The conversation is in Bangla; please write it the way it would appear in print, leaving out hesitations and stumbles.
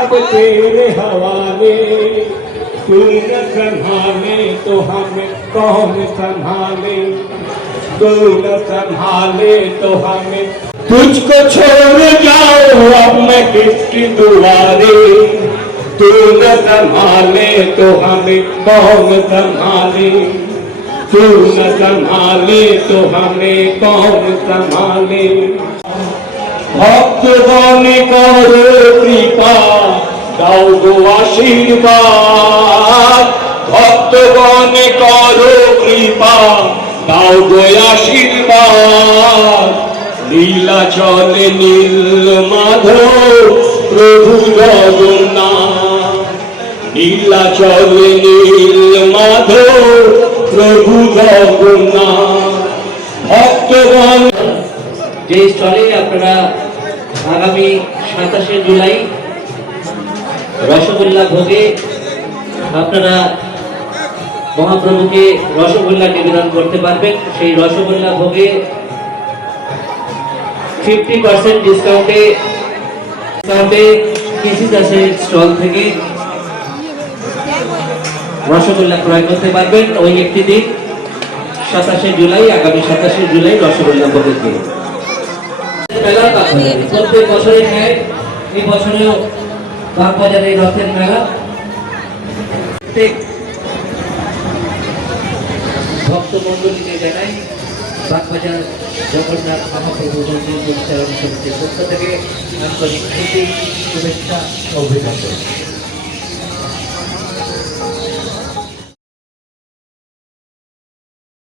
अब तेरे हवाले, तू न संभाले तो हमें कौन संभाले, तू न संभाले तो हमें तुझको छोड़ जाओ अब मैं किसकी दुआरे, तू न संभाले तो हमें कौन संभाले, तू न संभाले तो हमें कौन संभाले। भक्तगण करो कृपा दाও গো আশীর্বাদ, ভক্তগণ করো কৃপা দাও গো আশীর্বাদ। নীলাচলে নীল মাধব প্রভু জগন্নাথ, নীলাচলে নীল মাধব প্রভু জগন্নাথ। ভক্তগণ যে স্টলে আপনারা আগামী 27শে জুলাই রসগোল্লা ভোগে আপনারা মহাপ্রভুকে রসগোল্লা নিবেদন করতে পারবেন। সেই রসগোল্লা ভোগে 50% ডিসকাউন্টে কেসি দাসের স্টল থেকে রসগোল্লা ক্রয় করতে পারবেন ওই একটি দিন 27শে জুলাই, আগামী 27শে জুলাই রসগোল্লা ভোগের দিন। প্রত্যেক বছরের ন্যায় এই বছরেও বাগবাজারের রথের মেলা প্রত্যেক ভক্ত মন্ডলীকে জানাই বাগবাজার জগন্নাথ মহাপ্রভু মন্দির পরিচালনা সমিতির পক্ষ থেকে আন্তরিক শুভেচ্ছা ও অভিনন্দন।